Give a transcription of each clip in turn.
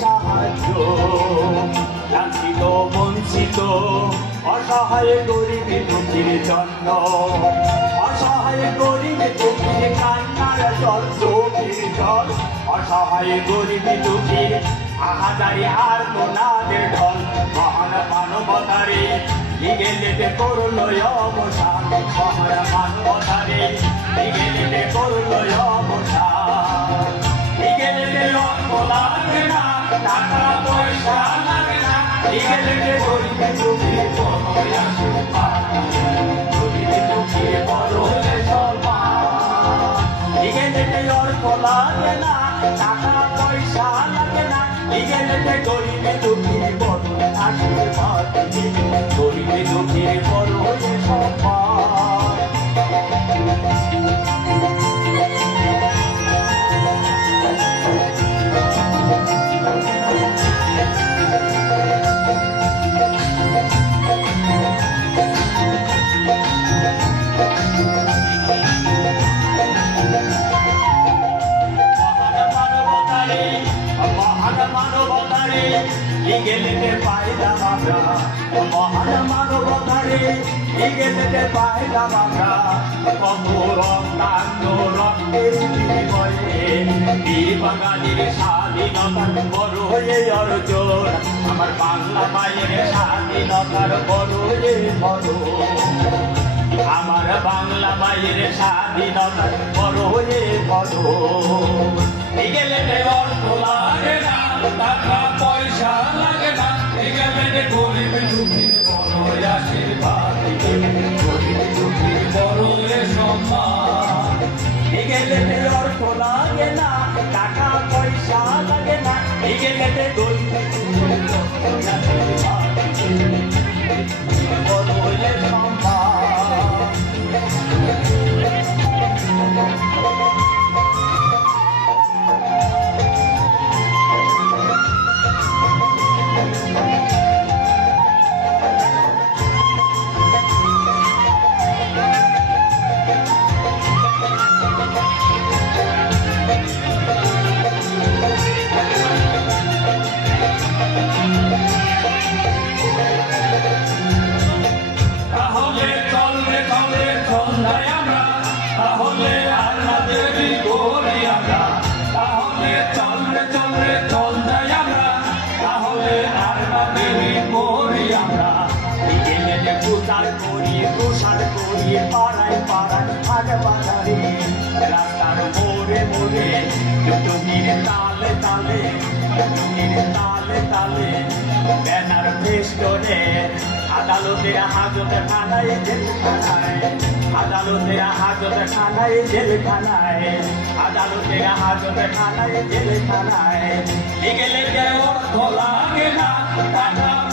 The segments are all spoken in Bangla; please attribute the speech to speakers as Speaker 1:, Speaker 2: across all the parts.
Speaker 1: সাহায্য লাঞ্ছিত বঞ্চিত অসহায় গরিব দুঃখীর জন্য অসহায় গরিব দুঃখীর কান্নার চোখের জল অসহায় গরিব দুঃখীর আহাজারি আর মোনাদের ঢল মহান মানবতারে লিগে লেটে করল অবসান মহান মানবতারে লিগে লেটে করল অবসান টাকা পয়সা লাগে না লিগে লেটে গরিব দুঃখীর বড় আশীর্বাদ গরিব দুঃখীর বড় সম্মান লিগে অর্থ লাগে না টাকা পয়সা লাগে না। লিগে লেটে গরিব দুঃখীর বড়, আশীর্বাদ গরিব দুঃখীর বড় মহান মানবতারে লিগেলেতে পাইলাম আমরা মহান মানবতারে লিগেলেতে পাইলাম আমরা কত রক্তাঙ্গ রক্তের বিনিময়ে বীর বাঙালির স্বাধীনতার বড় হয়ে অর্জন। আমার বাংলা মায়ের স্বাধীনতার বড় হয়ে বড় আমার বাংলা মায়ের স্বাধীনতার হয়ে বড় গেলে অর্থ লাগে না, টাকা পয়সা লাগে না গেলে গরিব দুঃখীর বড় আশীর্বাদ। গরিব দুঃখীর বড় সম্মান গেলে অর্থ লাগে না, টাকা গেলে গরিব করি প্রসার করি, পাড়ায় পাড়ায় হাট বাজারে। রাস্তার মোড়ে মোড়ে জমির তালে তালে, জমির তালে তালে ব্যানার ফেস্টনে আদালতের হাজতে খানায় জেলখানায়, আদালতের হাজতে খানায় জেলখানায়, আদালতের হাজতে খানায় জেলখানায়। লিগেলে যে অর্থ লাগে না, টাকা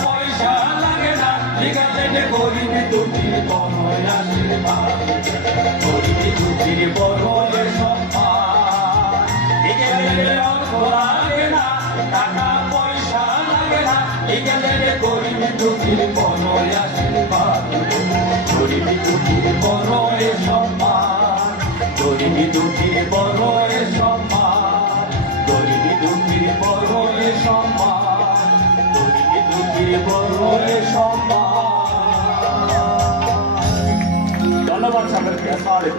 Speaker 1: লিগেলে গরিব দুঃখীর বড় আশীর্বাদ। গরিব দুঃখীর বড় সম্মান লাগে না টাকা পয়সা লাগে না লিগেলে গরিব দুঃখীর বড় আশীর্বাদ গরিব দুঃখীর বড় সম্মান গরিব দুঃখীর বড় সম্মান গরিব দুঃখীর বড় সম্মান গরিব দুঃখীর বড় সম্মান நல்லவான் சங்கர் பேசாளி